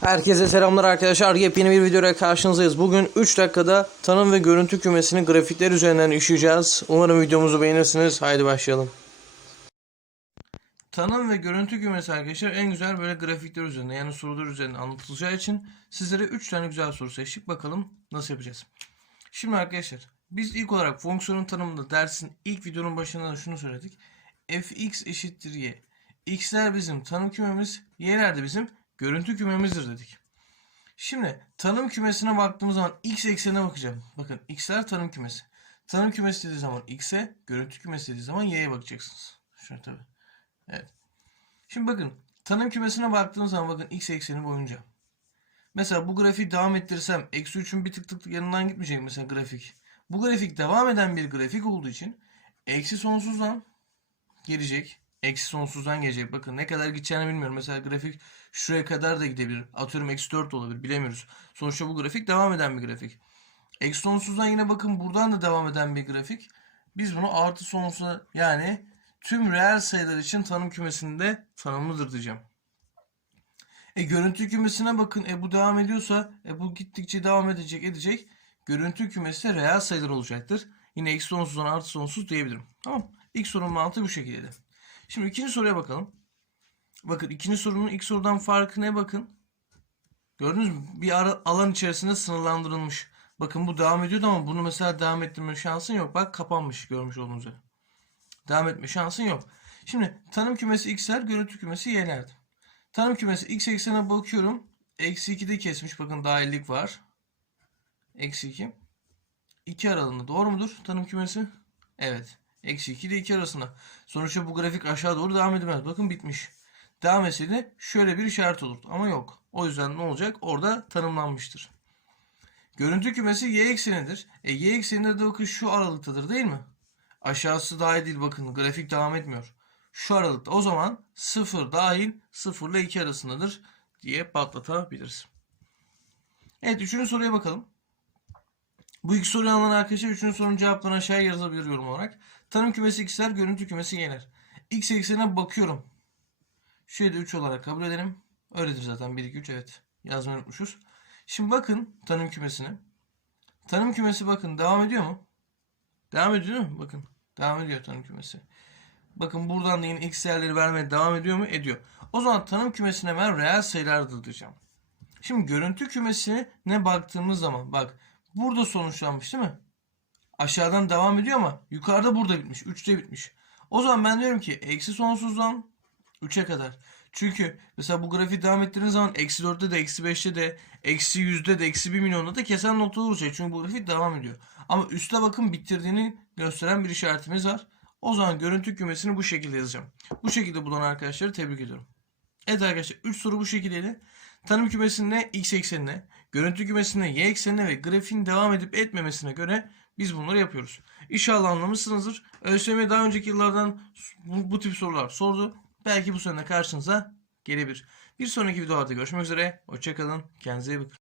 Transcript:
Herkese selamlar arkadaşlar. Yepyeni bir videoyla karşınızdayız. Bugün 3 dakikada tanım ve görüntü kümesini grafikler üzerinden işleyeceğiz. Umarım videomuzu beğenirsiniz. Haydi başlayalım. Tanım ve görüntü kümesi arkadaşlar en güzel böyle grafikler üzerinde yani sorular üzerinde anlatılacağı için sizlere 3 tane güzel soru seçtik. Bakalım nasıl yapacağız. Şimdi arkadaşlar biz ilk olarak fonksiyonun tanımında dersin ilk videonun başında da şunu söyledik. fx eşittir y. x'ler bizim tanım kümemiz, y'ler de bizim görüntü kümemizdir dedik. Şimdi tanım kümesine baktığımız zaman x eksenine bakacağım. Bakın x'ler tanım kümesi. Tanım kümesi dediği zaman x'e, görüntü kümesi dediği zaman y'ye bakacaksınız. Şöyle tabii. Evet. Şimdi bakın tanım kümesine baktığımız zaman bakın x ekseni boyunca. Mesela bu grafiği devam ettirirsem eksi 3'ün bir tık tık yanından gitmeyecek mesela grafik. Bu grafik devam eden bir grafik olduğu için eksi sonsuzdan gelecek. Eksi sonsuzdan gelecek. Bakın ne kadar gideceğini bilmiyorum. Mesela grafik şuraya kadar da gidebilir. Atıyorum eksi 4 de olabilir. Bilemiyoruz. Sonuçta bu grafik devam eden bir grafik. Eksi sonsuzdan yine bakın buradan da devam eden bir grafik. Biz bunu artı sonsuza yani tüm reel sayılar için tanım kümesinde tanımlıdır diyeceğim. E görüntü kümesine bakın. E bu devam ediyorsa e bu gittikçe devam edecek edecek. Görüntü kümesi reel sayılar olacaktır. Yine eksi sonsuzdan artı sonsuz diyebilirim. Tamam. İlk sorunun mantığı bu şekilde. Şimdi ikinci soruya bakalım. Bakın ikinci sorunun ilk sorudan farkı ne bakın. Gördünüz mü? Bir ara, alan içerisinde sınırlandırılmış. Bakın bu devam ediyordu ama bunu mesela devam ettirme şansın yok. Bak kapanmış görmüş olduğunuz üzere. Devam etme şansın yok. Şimdi tanım kümesi x'ler, görüntü kümesi y'lerdi. Tanım kümesi x eksenine bakıyorum. Eksi 2'de kesmiş. Bakın dahillik var. Eksi 2. 2 aralığında. Doğru mudur tanım kümesi? Evet. Eksi 2 ile 2 arasında. Sonuçta bu grafik aşağı doğru devam edemez. Bakın bitmiş. Devam etseydi şöyle bir işaret olurdu. Ama yok. O yüzden ne olacak? Orada tanımlanmıştır. Görüntü kümesi y eksenidir. E y ekseninde de bakın şu aralıktadır değil mi? Aşağısı dahil değil bakın. Grafik devam etmiyor. Şu aralıkta. O zaman 0 dahil 0 ile 2 arasındadır diye patlatabiliriz. Evet üçüncü soruya bakalım. Bu iki soruyu alan arkadaşlar üçüncü sorunun cevaplarını aşağıya yazabilir yorum olarak. Tanım kümesi x'ler, görüntü kümesi y'ler. X eksenine bakıyorum. Şurayı da 3 olarak kabul edelim. Öyledir zaten 1, 2, 3 evet. Yazmayı unutmuşuz. Şimdi bakın tanım kümesine. Tanım kümesi bakın devam ediyor mu? Devam ediyor mu? Bakın devam ediyor tanım kümesi. Bakın buradan da yine x değerleri vermeye devam ediyor mu? Ediyor. O zaman tanım kümesine ben reel sayılardır diyeceğim. Şimdi görüntü kümesine baktığımız zaman bak burada sonuçlanmış değil mi? Aşağıdan devam ediyor ama yukarıda burada bitmiş. 3'te bitmiş. O zaman ben diyorum ki eksi sonsuzdan 3'e kadar. Çünkü mesela bu grafiği devam ettiğiniz zaman eksi 4'te de eksi 5'te de eksi 100'de de eksi 1 milyonda da kesen nokta olacak. Çünkü bu grafik devam ediyor. Ama üstte bakın bitirdiğini gösteren bir işaretimiz var. O zaman görüntü kümesini bu şekilde yazacağım. Bu şekilde bulan arkadaşları tebrik ediyorum. Evet arkadaşlar 3 soru bu şekildeydi. Tanım kümesinde x eksenine, görüntü kümesinde y eksenine ve grafiğin devam edip etmemesine göre biz bunları yapıyoruz. İnşallah anlamışsınızdır. ÖSYM daha önceki yıllardan bu, bu tip sorular sordu. Belki bu sene karşınıza gelebilir. Bir sonraki videolarda görüşmek üzere. Hoşçakalın. Kendinize iyi bakın.